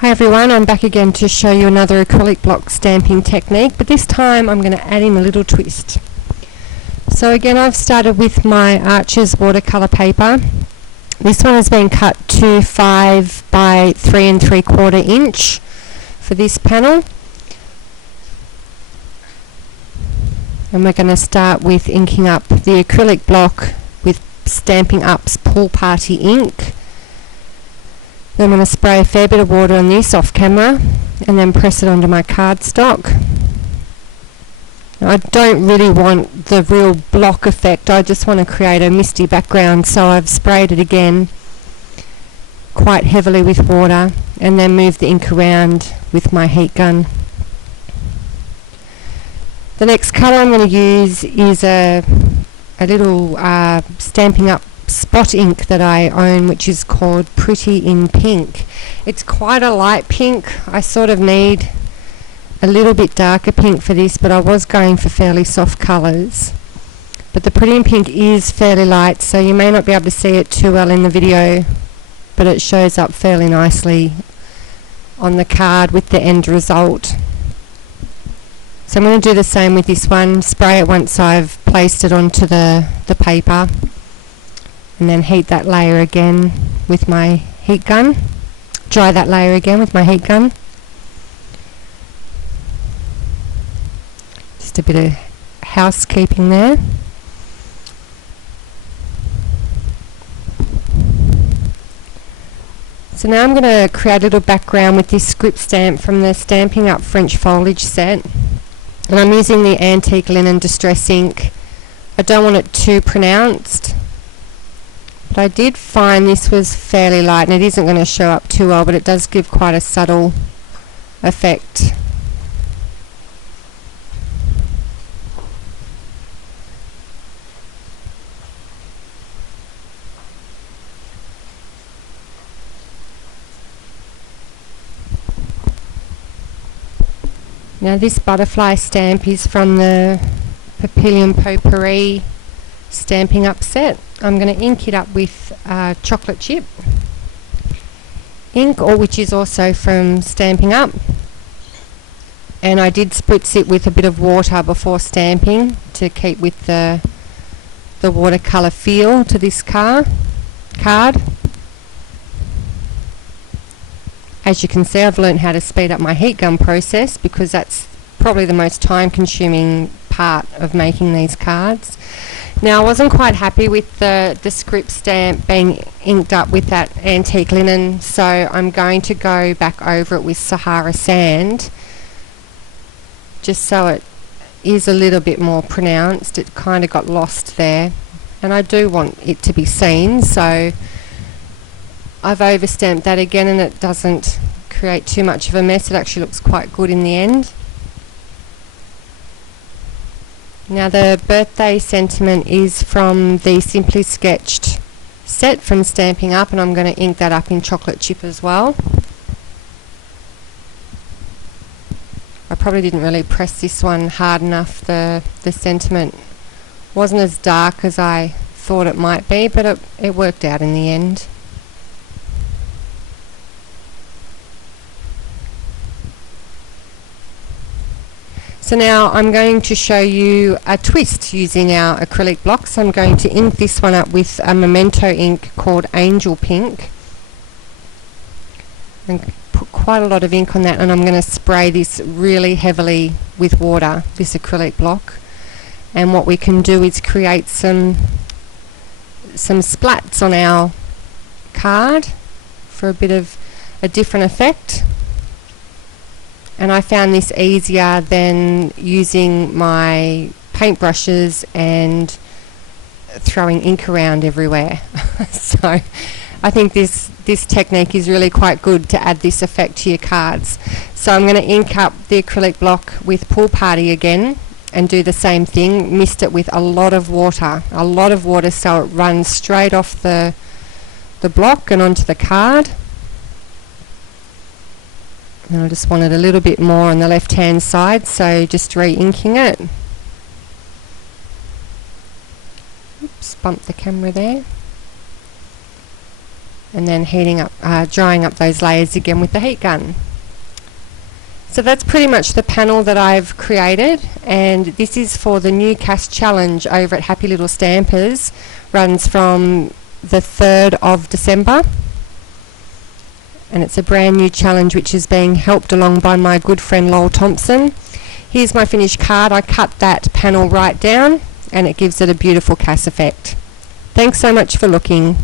Hi everyone, I'm back again to show you another acrylic block stamping technique, but this time I'm going to add in a little twist. So again, I've started with my Arches watercolour paper. This one has been cut to 5 by 3 3/4 inch for this panel. And we're going to start with inking up the acrylic block with Stampin' Up's Pool Party ink. Then I'm going to spray a fair bit of water on this off camera and then press it onto my cardstock. Now, I don't really want the real block effect, I just want to create a misty background, so I've sprayed it again quite heavily with water and then moved the ink around with my heat gun. The next colour I'm going to use is a little Stampin' Up spot ink that I own, which is called Pretty in Pink. It's quite a light pink. I sort of need a little bit darker pink for this, but I was going for fairly soft colours. But the Pretty in Pink is fairly light, so you may not be able to see it too well in the video, but it shows up fairly nicely on the card with the end result. So I'm going to do the same with this one, spray it once I've placed it onto the paper, and then heat that layer again with my heat gun. Dry that layer again with my heat gun. Just a bit of housekeeping there. So now I'm going to create a little background with this script stamp from the Stampin' Up French foliage set. And I'm using the antique linen distress ink. I don't want it too pronounced, but I did find this was fairly light, and it isn't going to show up too well, but it does give quite a subtle effect. Now this butterfly stamp is from the Papillon Potpourri Stampin' Up set. I'm going to ink it up with chocolate chip ink, which is also from Stampin' Up. And I did spritz it with a bit of water before stamping to keep with the watercolour feel to this card. As you can see, I've learned how to speed up my heat gun process, because that's probably the most time consuming part of making these cards. Now, I wasn't quite happy with the script stamp being inked up with that antique linen, so I'm going to go back over it with Sahara sand, just so it is a little bit more pronounced. It kind of got lost there, and I do want it to be seen, so I've overstamped that again, and it doesn't create too much of a mess. It actually looks quite good in the end. Now the birthday sentiment is from the Simply Sketched set from Stampin' Up, and I'm going to ink that up in chocolate chip as well. I probably didn't really press this one hard enough. The sentiment wasn't as dark as I thought it might be, but it worked out in the end. So now I'm going to show you a twist using our acrylic blocks. I'm going to ink this one up with a Memento ink called Angel Pink. And put quite a lot of ink on that, and I'm going to spray this really heavily with water, this acrylic block. And what we can do is create some splats on our card for a bit of a different effect. And I found this easier than using my paintbrushes and throwing ink around everywhere. So I think this technique is really quite good to add this effect to your cards. So I'm going to ink up the acrylic block with Pool Party again and do the same thing. Mist it with a lot of water so it runs straight off the block and onto the card. And I just wanted a little bit more on the left hand side, so just re-inking it. Oops, bumped the camera there. and then drying up those layers again with the heat gun. So that's pretty much the panel that I've created, and this is for the new cast challenge over at Happy Little Stampers. Runs from the 3rd of December, and it's a brand new challenge which is being helped along by my good friend Lowell Thompson. Here's my finished card. I cut that panel right down and it gives it a beautiful cast effect. Thanks so much for looking.